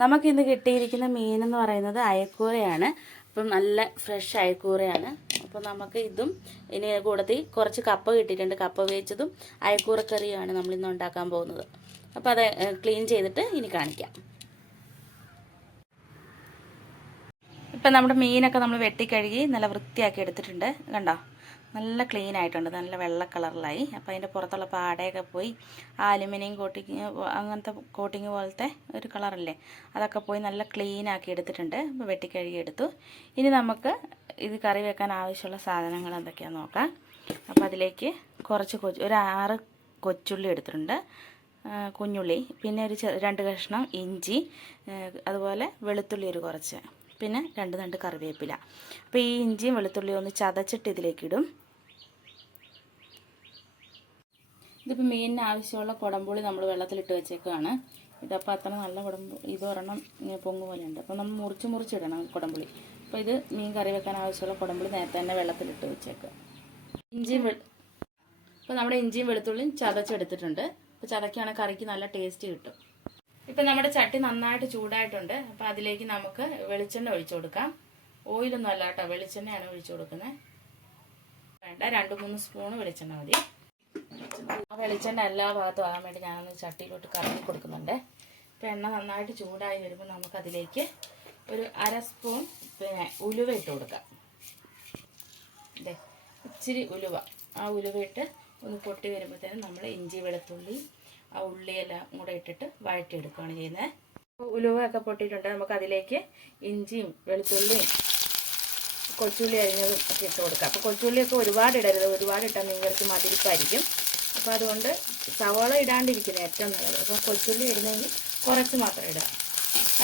നമുക്കിന്ന് കിട്ടിയിരിക്കുന്ന മീനെന്ന് പറയുന്നത് അയക്കൂറയാണ്. അപ്പം നല്ല ഫ്രഷ് അയക്കൂറയാണ്. അപ്പോൾ നമുക്ക് ഇതും ഇനി കൂടത്തിൽ കുറച്ച് കപ്പ കിട്ടിയിട്ടുണ്ട്. കപ്പ വേവിച്ചതും അയക്കൂറക്കറിയുമാണ് നമ്മളിന്ന് ഉണ്ടാക്കാൻ പോകുന്നത്. അപ്പോൾ അത് ക്ലീൻ ചെയ്തിട്ട് ഇനി കാണിക്കാം. ഇപ്പം നമ്മുടെ മീനൊക്കെ നമ്മൾ വെട്ടിക്കഴുകി നല്ല വൃത്തിയാക്കി എടുത്തിട്ടുണ്ട്. കണ്ടോ, നല്ല ക്ലീൻ ആയിട്ടുണ്ട്, നല്ല വെള്ള കളറിലായി. അപ്പോൾ അതിൻ്റെ പുറത്തുള്ള പാടയൊക്കെ പോയി അലുമിനിയം കോട്ടിങ് അങ്ങനത്തെ കോട്ടിങ് പോലത്തെ ഒരു കളറല്ലേ, അതൊക്കെ പോയി നല്ല ക്ലീൻ ആക്കി എടുത്തിട്ടുണ്ട്. അപ്പോൾ വെട്ടിക്കഴുകി എടുത്തു. ഇനി നമുക്ക് ഇത് കറി വെക്കാൻ ആവശ്യമുള്ള സാധനങ്ങൾ എന്തൊക്കെയാണെന്ന് നോക്കാം. അപ്പോൾ അതിലേക്ക് കുറച്ച് ഒരു 6 കൊച്ചുള്ളി എടുത്തിട്ടുണ്ട്, കുഞ്ഞുള്ളി, പിന്നെ ഒരു 2 കഷ്ണം ഇഞ്ചി, അതുപോലെ വെളുത്തുള്ളി ഒരു കുറച്ച്, പിന്നെ 2 തണ്ട് കറിവേപ്പില. അപ്പോൾ ഈ ഇഞ്ചിയും വെളുത്തുള്ളിയും ഒന്ന് ചതച്ചിട്ട് ഇതിലേക്ക് ഇടും. ഇതിപ്പോൾ മീനിന് ആവശ്യമുള്ള കുടംപുളി നമ്മൾ വെള്ളത്തിലിട്ട് വെച്ചേക്കാണ്. ഇതപ്പോൾ അത്ര നല്ല കുടംപുളി, ഇതൊരെണ്ണം പൊങ്ങ് പോലെ ഉണ്ട്. അപ്പോൾ നമ്മൾ മുറിച്ചിടണം കുടംപുളി. അപ്പോൾ ഇത് മീൻ കറി വെക്കാൻ ആവശ്യമുള്ള കുടംപുളി നേരത്തെ തന്നെ വെള്ളത്തിലിട്ട് വെച്ചേക്കുക. ഇപ്പോൾ നമ്മുടെ ഇഞ്ചിയും വെളുത്തുള്ളിയും ചതച്ചെടുത്തിട്ടുണ്ട്. അപ്പോൾ ചതയ്ക്കാണെങ്കിൽ കറിക്ക് നല്ല ടേസ്റ്റ് കിട്ടും. ഇപ്പം നമ്മുടെ ചട്ടി നന്നായിട്ട് ചൂടായിട്ടുണ്ട്. അപ്പോൾ അതിലേക്ക് നമുക്ക് വെളിച്ചെണ്ണ ഒഴിച്ചു കൊടുക്കാം. ഓയിലൊന്നും അല്ല കേട്ടോ, വെളിച്ചെണ്ണയാണ് ഒഴിച്ചു കൊടുക്കുന്നത്. വേണ്ട, 2-3 സ്പൂൺ വെളിച്ചെണ്ണ മതി. ആ വെളിച്ചെണ്ണ എല്ലാ ഭാഗത്തും ആകാൻ വേണ്ടി ഞാനൊന്ന് ചട്ടിയിലോട്ട് കറങ്ങി കൊടുക്കുന്നുണ്ട്. ഇപ്പം എണ്ണ നന്നായിട്ട് ചൂടായി വരുമ്പോൾ നമുക്കതിലേക്ക് ഒരു 1/2 സ്പൂൺ പിന്നെ ഉലുവ ഇട്ട് കൊടുക്കാം. അതെ, ഇച്ചിരി ഉലുവ. ആ ഉലുവ ഇട്ട് ഒന്ന് പൊട്ടി വരുമ്പോഴത്തേനും നമ്മൾ ഇഞ്ചി വെളുത്തുള്ളി ആ ഉള്ളിയെല്ലാം കൂടെ ഇട്ടിട്ട് വഴറ്റിയെടുക്കുകയാണ് ചെയ്യുന്നത്. അപ്പോൾ ഉലുവയൊക്കെ പൊട്ടിയിട്ടുണ്ട്. നമുക്കതിലേക്ക് ഇഞ്ചിയും വെളുത്തുള്ളിയും കൊച്ചുള്ളി അരിഞ്ഞതും ഒക്കെ ഇട്ട് കൊടുക്കാം. അപ്പോൾ കൊച്ചുള്ളിയൊക്കെ ഒരുപാട് ഇടരുത്, ഒരുപാട് ഇട്ടാൽ മീൻകറിക്ക് മതിരിപ്പായിരിക്കും. അപ്പോൾ അതുകൊണ്ട് സവാള ഇടാണ്ടിരിക്കുന്നത് ഏറ്റവും നല്ലത്. അപ്പോൾ കൊച്ചുള്ളി ഇടുന്നെങ്കിൽ കുറച്ച് മാത്രം ഇടാം,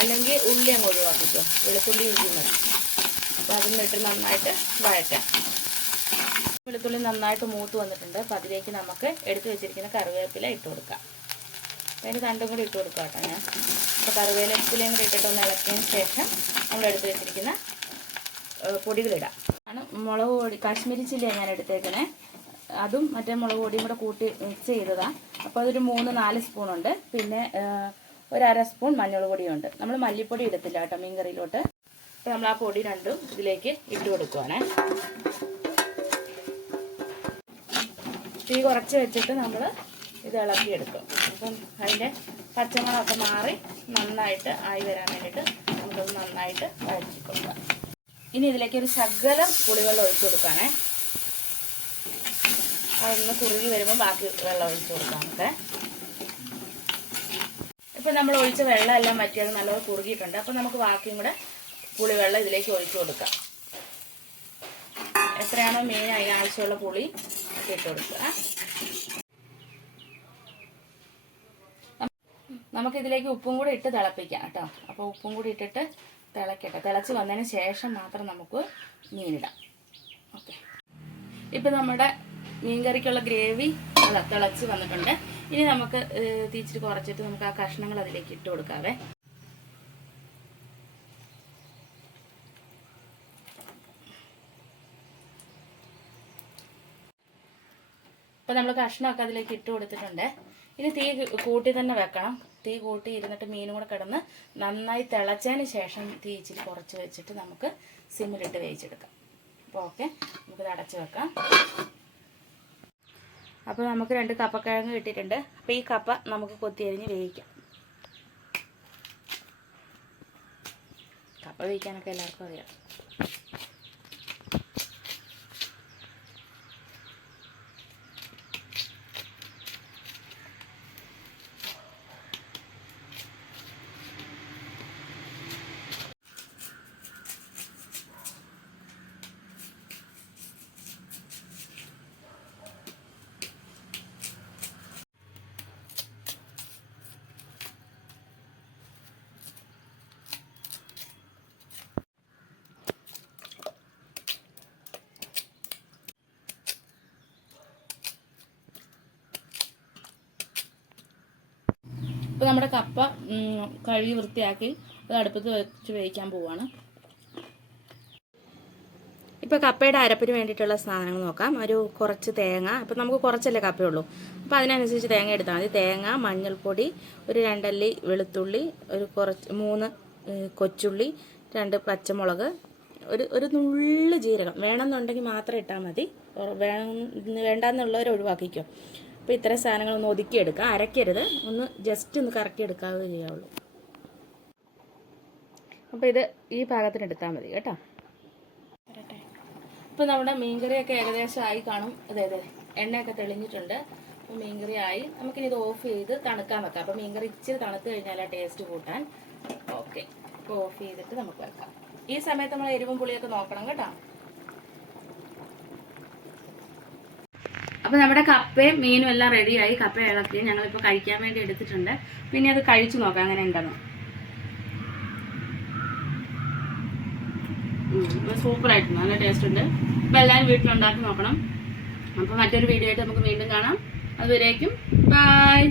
അല്ലെങ്കിൽ ഉള്ളി അങ്ങ് ഒഴിവാക്കിക്കോ, വെളുത്തുള്ളി ഇഞ്ചി മതി. അപ്പോൾ അതിനിട്ട് നന്നായിട്ട് വഴറ്റാം. വെളുത്തുള്ളി നന്നായിട്ട് മൂത്ത് വന്നിട്ടുണ്ട്. അപ്പോൾ അതിലേക്ക് നമുക്ക് എടുത്ത് വെച്ചിരിക്കുന്ന കറിവേപ്പില ഇട്ട് കൊടുക്കാം. അതിന് 2 കൂടി ഇട്ട് കൊടുക്കാം കേട്ടോ ഞാൻ. അപ്പോൾ കറിവേപ്പിലയും കൂടി ഇട്ടിട്ട് ഒന്ന് ഇളക്കിയതിന് ശേഷം നമ്മൾ എടുത്ത് വെച്ചിരിക്കുന്ന പൊടികളിടാം. മുളക് പൊടി, കാശ്മീരി ചില്ലിയാണ് ഞാൻ എടുത്തേക്കണേ. അതും മറ്റേ മുളക് പൊടിയും കൂടെ കൂട്ടി മിക്സ് ചെയ്തതാണ്. അപ്പോൾ അതൊരു 3-4 സ്പൂണുണ്ട്. പിന്നെ ഒരു 1/2 സ്പൂൺ മഞ്ഞൾ പൊടിയുണ്ട്. നമ്മൾ മല്ലിപ്പൊടി ഇടത്തില്ല കേട്ടോ മീൻ കറിയിലോട്ട്. അപ്പോൾ നമ്മൾ ആ പൊടി രണ്ടും ഇതിലേക്ക് ഇട്ട് കൊടുക്കുവാണേ. തീ കുറച്ച് വെച്ചിട്ട് നമ്മൾ ഇത് ഇളക്കിയെടുക്കും. അപ്പം അതിൻ്റെ പച്ചമണമൊക്കെ മാറി നന്നായിട്ട് ആയി വരാൻ വേണ്ടിയിട്ട് നമുക്കത് നന്നായിട്ട് വഴറ്റി കൊടുക്കാം. ഇനി ഇതിലേക്ക് ഒരു ശകലം പുളിവെള്ളം ഒഴിച്ചു കൊടുക്കുകയാണേ. അതൊന്ന് കുറുകി വരുമ്പോൾ ബാക്കി വെള്ളം ഒഴിച്ചു കൊടുക്കാം നമുക്ക്. ഇപ്പം നമ്മൾ ഒഴിച്ച വെള്ളം എല്ലാം വറ്റിയത് നല്ലപോലെ കുറുകിയിട്ടുണ്ട്. അപ്പം നമുക്ക് ബാക്കിയും കൂടെ പുളിവെള്ളം ഇതിലേക്ക് ഒഴിച്ചു കൊടുക്കാം. എത്രയാണോ മീൻ അതിനാവശ്യമുള്ള പുളി ഒക്കെ ഇട്ട് കൊടുക്കുക. നമുക്കിതിലേക്ക് ഉപ്പും കൂടി ഇട്ട് തിളപ്പിക്കാം കേട്ടോ. അപ്പോൾ ഉപ്പും കൂടി ഇട്ടിട്ട് തിളക്കട്ടെ. തിളച്ച് വന്നതിന് ശേഷം മാത്രം നമുക്ക് മീനിടാം. ഓക്കെ, ഇപ്പം നമ്മുടെ മീൻകറിക്കുള്ള ഗ്രേവി തിളച്ച് വന്നിട്ടുണ്ട്. ഇനി നമുക്ക് തീച്ചിട്ട് കുറച്ചിട്ട് നമുക്ക് ആ കഷ്ണങ്ങൾ അതിലേക്ക് ഇട്ട് കൊടുക്കാവേ. അപ്പോൾ നമ്മൾ കഷ്ണമൊക്കെ അതിലേക്ക് ഇട്ട് കൊടുത്തിട്ടുണ്ട്. ഇനി തീ കൂട്ടി തന്നെ വെക്കണം. തീ കൂട്ടി ഇരുന്നിട്ട് മീനും കൂടെ കിടന്ന് നന്നായി തിളച്ചതിന് ശേഷം തീ ഇച്ചിരി കുറച്ച് വെച്ചിട്ട് നമുക്ക് സിമ്മിലിട്ട് വേവിച്ചെടുക്കാം. അപ്പോൾ ഓക്കെ, നമുക്കിത് അടച്ച് വെക്കാം. അപ്പോൾ നമുക്ക് 2 കപ്പക്കിഴങ്ങ് കിട്ടിയിട്ടുണ്ട്. അപ്പോൾ ഈ കപ്പ നമുക്ക് കൊത്തിയരിഞ്ഞ് വേവിക്കാം. കപ്പ വേവിക്കാനൊക്കെ എല്ലാവർക്കും അറിയാം. ഇപ്പോൾ നമ്മുടെ കപ്പ കഴുകി വൃത്തിയാക്കി അത് അടുപ്പത്ത് വെച്ച് വേവിക്കാൻ പോവുകയാണ്. ഇപ്പോൾ കപ്പയുടെ അരപ്പിന് വേണ്ടിയിട്ടുള്ള സാധനങ്ങൾ നോക്കാം. ഒരു കുറച്ച് തേങ്ങ, അപ്പോൾ നമുക്ക് കുറച്ചല്ലേ കപ്പയുള്ളൂ, അപ്പോൾ അതിനനുസരിച്ച് തേങ്ങ എടുത്താൽ മതി. തേങ്ങ, മഞ്ഞൾപ്പൊടി, ഒരു 2 അല്ലി വെളുത്തുള്ളി, ഒരു 3 കൊച്ചുള്ളി, 2 പച്ചമുളക്, ഒരു നുള്ളു ജീരകം. വേണമെന്നുണ്ടെങ്കിൽ മാത്രം ഇട്ടാൽ മതി, വേണ്ടാന്നുള്ളവർ ഒഴിവാക്കിക്കോ. അപ്പോൾ ഇത്രയും സാധനങ്ങളൊന്ന് ഒതുക്കിയെടുക്കുക. അരയ്ക്കരുത്, ഒന്ന് ജസ്റ്റ് ഒന്ന് കറക്കി എടുക്കാവേ ചെയ്യാവുള്ളൂ. അപ്പോൾ ഇത് ഈ പാകത്തിന് മതി കേട്ടോ. ഇപ്പോൾ നമ്മുടെ മീൻകറിയൊക്കെ ഏകദേശം ആയി കാണും. അതെ, എണ്ണയൊക്കെ തെളിഞ്ഞിട്ടുണ്ട്. അപ്പോൾ മീൻകറി ആയി. നമുക്കിനി ഇത് ഓഫ് ചെയ്ത് തണുക്കാൻ വെക്കാം. അപ്പോൾ മീൻകറി ഇച്ചിരി തണുത്ത് കഴിഞ്ഞാൽ ആ ടേസ്റ്റ് കൂട്ടാൻ. ഓക്കെ, ഇപ്പോൾ ഓഫ് ചെയ്തിട്ട് നമുക്ക് വെക്കാം. ഈ സമയത്ത് നമ്മൾ എരിവും പുളിയൊക്കെ നോക്കണം കേട്ടോ. അപ്പോൾ നമ്മുടെ കപ്പയും മീനും എല്ലാം റെഡിയായി. കപ്പ ഇളക്കി ഞങ്ങളിപ്പോൾ കഴിക്കാൻ വേണ്ടി എടുത്തിട്ടുണ്ട്. പിന്നെ അത് കഴിച്ചു നോക്കാം അങ്ങനെ ഉണ്ടെന്ന്. സൂപ്പറായിട്ടുണ്ട്, നല്ല ടേസ്റ്റ് ഉണ്ട്. അപ്പോൾ എല്ലാവരും വീട്ടിലുണ്ടാക്കി നോക്കണം. അപ്പോൾ മറ്റൊരു വീഡിയോ ആയിട്ട് നമുക്ക് വീണ്ടും കാണാം. അതുവരേക്കും ബൈ.